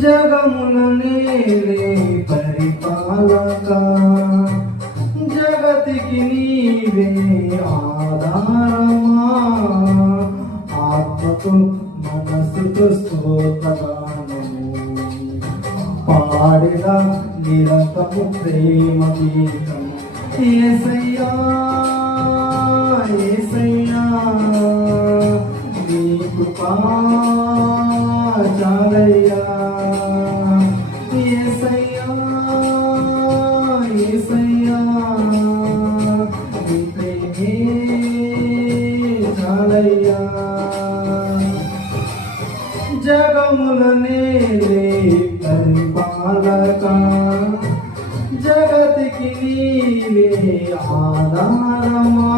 జగముల నేలే పరిపాలక జగతికి నీవే ఆధారమా ఆత్మతో మనసుతో స్తోత్రగానము పాడిన నిరతము ప్రేమ గీతం యేసయ్యా యేసయ్యా నీ కృపా చాలయ్యా యేసయ్యా యేసయ్యా నీ ప్రేమే చాలయ్యా జగముల నేలే పరిపాలక జగతికి నీవే ఆధారమా